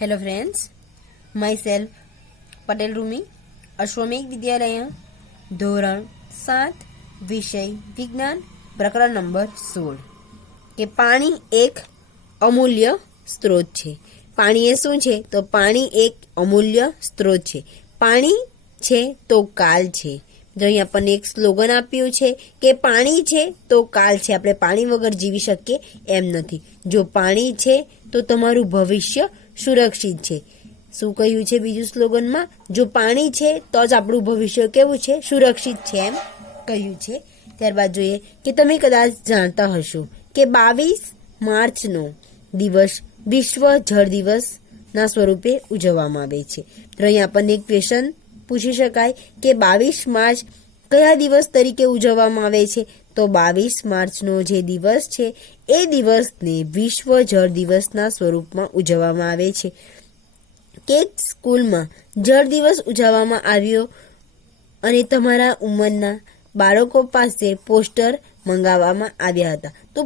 Hello friends, myself Patel Rumi, Ashwamegh Vidyalaya, ધોરણ 7, વિષય વિજ્ઞાન, પ્રકરણ નંબર 16 કે પાણી એક અમૂલ્ય સ્ત્રોત છે. પાણી એ શું છે? તો પાણી એક અમૂલ્ય સ્ત્રોત છે. પાણી છે તો કાલ છે. જો અહીં આપણને એક સ્લોગન આપ્યું છે કે પાણી છે તો કાલ છે. આપણે પાણી વગર જીવી શકીએ એમ નથી. જો પાણી છે તો તમારું ભવિષ્ય સુરક્ષિત છે. શું કહ્યું છે બીજું સ્લોગનમાં? જો પાણી છે તો જ આપણું ભવિષ્ય કેવું છે? સુરક્ષિત છે એમ કહ્યું છે. ત્યારબાદ જોઈએ કે તમે કદાચ જાણતા હશો કે 22 માર્ચનો દિવસ વિશ્વ જળ દિવસના સ્વરૂપે ઉજવવામાં આવે છે. તો અહીં આપણને એક ક્વેશ્ચન પૂછી શકાય કે 22 માર્ચ કયા દિવસ તરીકે ઉજવવામાં આવે છે? તો 22 માર્ચનો જે દિવસ છે એ દિવસને વિશ્વ જળ દિવસના સ્વરૂપમાં ઉજવવામાં આવે છે. કે સ્કૂલમાં જળ દિવસ ઉજવવામાં આવ્યો અને તમારા ઉંમરના બાળકો પાસે પોસ્ટર મંગાવવામાં આવ્યા હતા. તો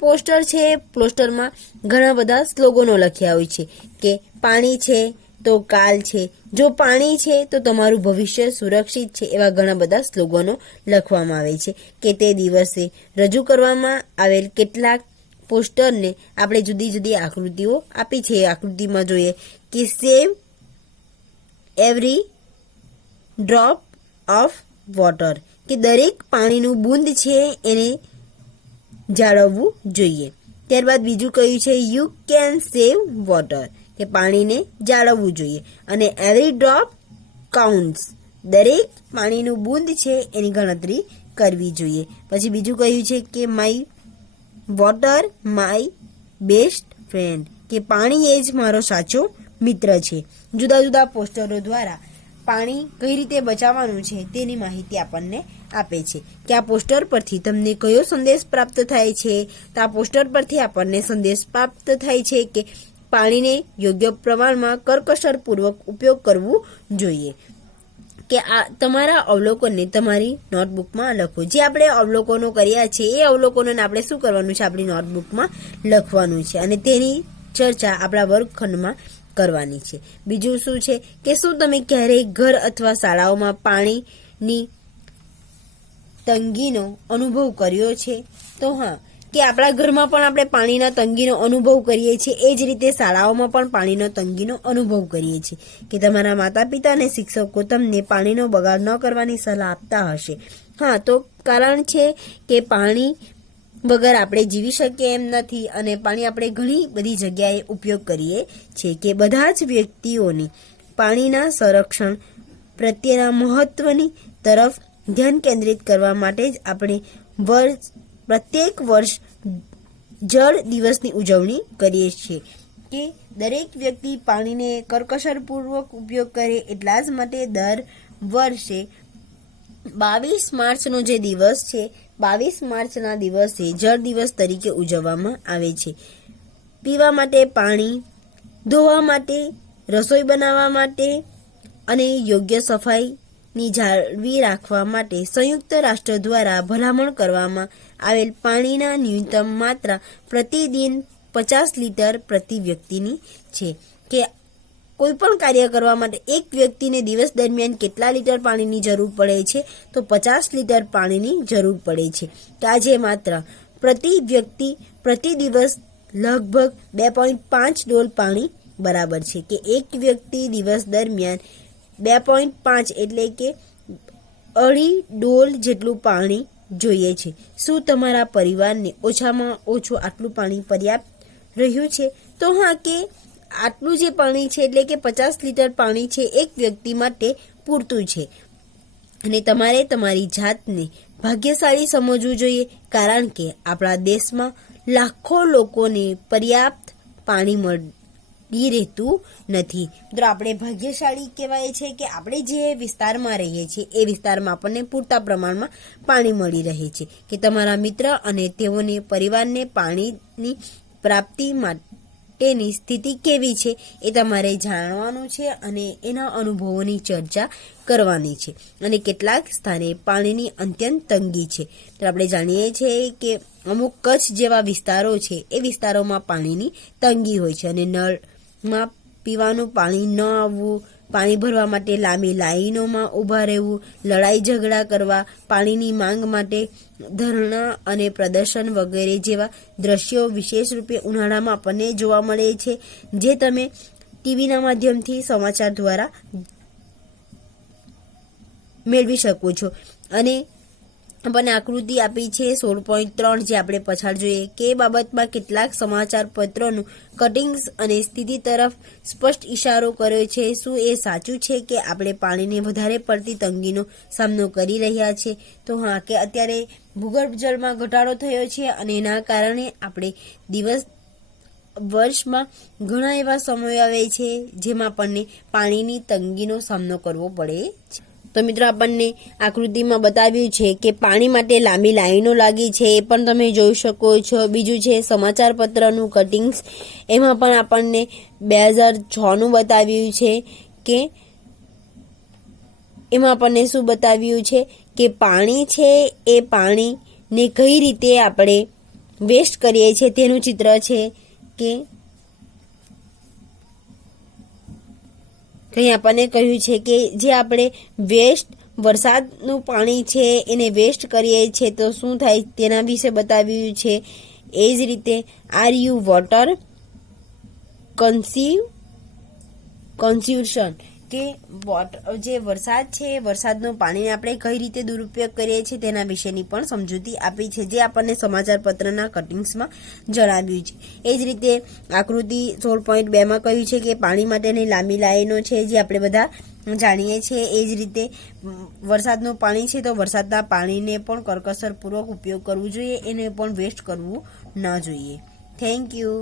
પોસ્ટર છે, પોસ્ટરમાં ઘણા બધા સ્લોગનો લખ્યા હોય છે કે પાણી છે તો કાલ છે, જો પાણી છે તો તમારું ભવિષ્ય સુરક્ષિત છે, એવા ઘણા બધા સ્લોગનો લખવામાં આવે છે. કે તે દિવસે રજૂ કરવામાં આવેલ કેટલાક પોસ્ટરને આપણે જુદી જુદી આકૃતિઓ આપી છે. આકૃતિમાં જોઈએ કે સેવ એવરી ડ્રોપ ઓફ વોટર, કે દરેક પાણીનું બૂંદ છે એને જાળવવું જોઈએ. ત્યારબાદ બીજું કહ્યું છે યુ કેન સેવ વોટર, કે પાણીને જાળવવું જોઈએ. અને એવરી ડ્રોપ કાઉન્ટ્સ, દરેક પાણીનું બૂંદ છે એની ગણતરી કરવી જોઈએ. પછી બીજું કહ્યું છે કે my water my best friend, કે પાણી એ જ મારો સાચો મિત્ર છે. જુદા જુદા પોસ્ટરો દ્વારા પાણી કઈ રીતે બચાવવાનું છે તેની માહિતી આપણને આપે છે. કે આ પોસ્ટર પરથી તમને કયો સંદેશ પ્રાપ્ત થાય છે? તો આ પોસ્ટર પરથી આપણને સંદેશ પ્રાપ્ત થાય છે કે પાણીને યોગ્ય પ્રમાણમાં કરકસરપૂર્વક ઉપયોગ કરવું જોઈએ. કે આ તમારા અવલોકનને તમારી નોટબુકમાં લખો. જે આપણે અવલોકનો કર્યા છે એ અવલોકનોને આપણે શું કરવાનું છે? આપણી નોટબુકમાં લખવાનું છે અને તેની ચર્ચા આપણા વર્ગખંડમાં કરવાની છે. બીજું શું છે કે શું તમે ક્યારેય ઘર અથવા શાળાઓમાં પાણીની તંગીનો અનુભવ કર્યો છે? તો હા, કે આપણા ઘરમાં પણ આપણે પાણીના તંગીનો અનુભવ કરીએ છીએ, એ જ રીતે શાળાઓમાં પણ પાણીનો તંગીનો અનુભવ કરીએ છીએ. કે તમારા માતા પિતા અને શિક્ષકો તમને પાણીનો બગાડ ન કરવાની સલાહ આપતા હશે. હા, તો કારણ છે કે પાણી વગર આપણે જીવી શકીએ એમ નથી અને પાણી આપણે ઘણી બધી જગ્યાએ ઉપયોગ કરીએ છીએ. કે બધા જ વ્યક્તિઓને પાણીના સંરક્ષણ પ્રત્યેના મહત્વની તરફ ધ્યાન કેન્દ્રિત કરવા માટે જ આપણે પ્રત્યેક વર્ષ જળ દિવસની ઉજવણી કરીએ છીએ. કે દરેક વ્યક્તિ પાણીને કરકસરપૂર્વક ઉપયોગ કરે, એટલા જ માટે દર વર્ષે 22 માર્ચનો જે દિવસ છે, 22 માર્ચના દિવસે જળ દિવસ તરીકે ઉજવવામાં આવે છે. પીવા માટે પાણી, ધોવા માટે, રસોઈ બનાવવા માટે અને યોગ્ય સફાઈની જાળવી રાખવા માટે સંયુક્ત રાષ્ટ્ર દ્વારા ભલામણ કરવામાં આવેલ પાણીના ન્યૂનતમ માત્રા પ્રતિદિન 50 લીટર પ્રતિ વ્યક્તિની છે. કે કોઈ પણ કાર્ય કરવા માટે એક વ્યક્તિને દિવસ દરમિયાન કેટલા લીટર પાણીની જરૂર પડે છે? તો 50 લીટર પાણીની જરૂર પડે છે. તો આજે માત્ર પ્રતિ વ્યક્તિ પ્રતિ દિવસ લગભગ 2.5 ડોલ પાણી બરાબર છે. કે એક વ્યક્તિ દિવસ દરમિયાન 2.5 એટલે કે 2.5 ડોલ જેટલું પાણી જોઈએ છે. શું તમારા પરિવારને ઓછામાં ઓછું આટલું પાણી પર્યાપ્ત રહ્યું છે? તો હા, કે આટલું જે પાણી છે એટલે કે 50 લીટર પાણી છે એક વ્યક્તિ માટે પૂરતું છે. અને તમારે તમારી જાતને ભાગ્યશાળી સમજવું જોઈએ, કારણ કે આપણા દેશમાં લાખો લોકોને પર્યાપ્ત પાણી મળી રહેતું નથી. તો આપણે ભાગ્યશાળી કહેવાય છે કે આપણે જે વિસ્તારમાં રહીએ છીએ એ વિસ્તારમાં આપણને પૂરતા પ્રમાણમાં પાણી મળી રહે છે. કે તમારા મિત્ર અને તેઓને પરિવારને પાણીની પ્રાપ્તિ માટેની સ્થિતિ કેવી છે એ તમારે જાણવાનું છે અને એના અનુભવોની ચર્ચા કરવાની છે. અને કેટલાક સ્થાને પાણીની અત્યંત તંગી છે. તો આપણે જાણીએ છીએ કે અમુક કચ્છ જેવા વિસ્તારો છે એ વિસ્તારોમાં પાણીની તંગી હોય છે અને નળમાં પીવાનું પાણી ન આવવું, પાણી ભરવા માટે લાંબી લાઈનોમાં ઊભા રહેવું, લડાઈ ઝઘડા કરવા, પાણીની માંગ માટે ધરણા અને પ્રદર્શન વગેરે જેવા દ્રશ્યો વિશેષ રૂપે ઉનાળામાં આપણને જોવા મળે છે, જે તમે ટીવીના માધ્યમથી સમાચાર દ્વારા મેળવી શકો છો. અને આપણને આકૃતિ આપી છે 16.3, જે આપણે પછાડ જોઈએ કે બાબતમાં કેટલાક સમાચાર પત્રોનું કટિંગ્સ અને સ્થિતિ તરફ સ્પષ્ટ ઇશારો કર્યો છે. શું એ સાચું છે કે આપણે પાણીની વધારે પડતી તંગીનો સામનો કરી રહ્યા છે? તો હા, કે અત્યારે ભૂગર્ભ જળમાં ઘટાડો થયો છે અને એના કારણે આપણે વર્ષમાં ઘણા એવા સમયો આવે છે જેમાં આપણને પાણીની તંગીનો સામનો કરવો પડે છે. તો મિત્રો, આપણને આકૃતિમાં બતાવ્યું છે કે પાણી માટે લાંબી લાઈનો લાગી છે, એ પણ તમે જોઈ શકો છો. બીજું છે સમાચાર પત્રનું કટિંગ્સ, એમાં પણ આપણને 2006નું બતાવ્યું છે કે એમાં આપણને શું બતાવ્યું છે કે પાણી છે એ પાણીને કઈ રીતે આપણે વેસ્ટ કરીએ છીએ તેનું ચિત્ર છે. કે કંઈ આપણને કહ્યું છે કે જે આપણે વરસાદનું પાણી છે એને વેસ્ટ કરીએ છીએ તો શું થાય તેના વિશે બતાવ્યું છે. એ જ રીતે આર યુ વોટર કન્ઝ્યુશન, કે જે વરસાદ છે વરસાદનું પાણીને આપણે કઈ રીતે દુરુપયોગ કરીએ છીએ તેના વિશેની પણ સમજૂતી આપી છે, જે આપણને સમાચાર પત્રના કટિંગ્સમાં જણાવ્યું છે. એ જ રીતે આકૃતિ 16.2માં કહ્યું છે કે પાણી માટેની લાંબી લાઈનો છે, જે આપણે બધા જાણીએ છીએ. એ જ રીતે વરસાદનું પાણી છે તો વરસાદના પાણીને પણ કરકસરપૂર્વક ઉપયોગ કરવો જોઈએ, એને પણ વેસ્ટ કરવું ન જોઈએ. Thank you.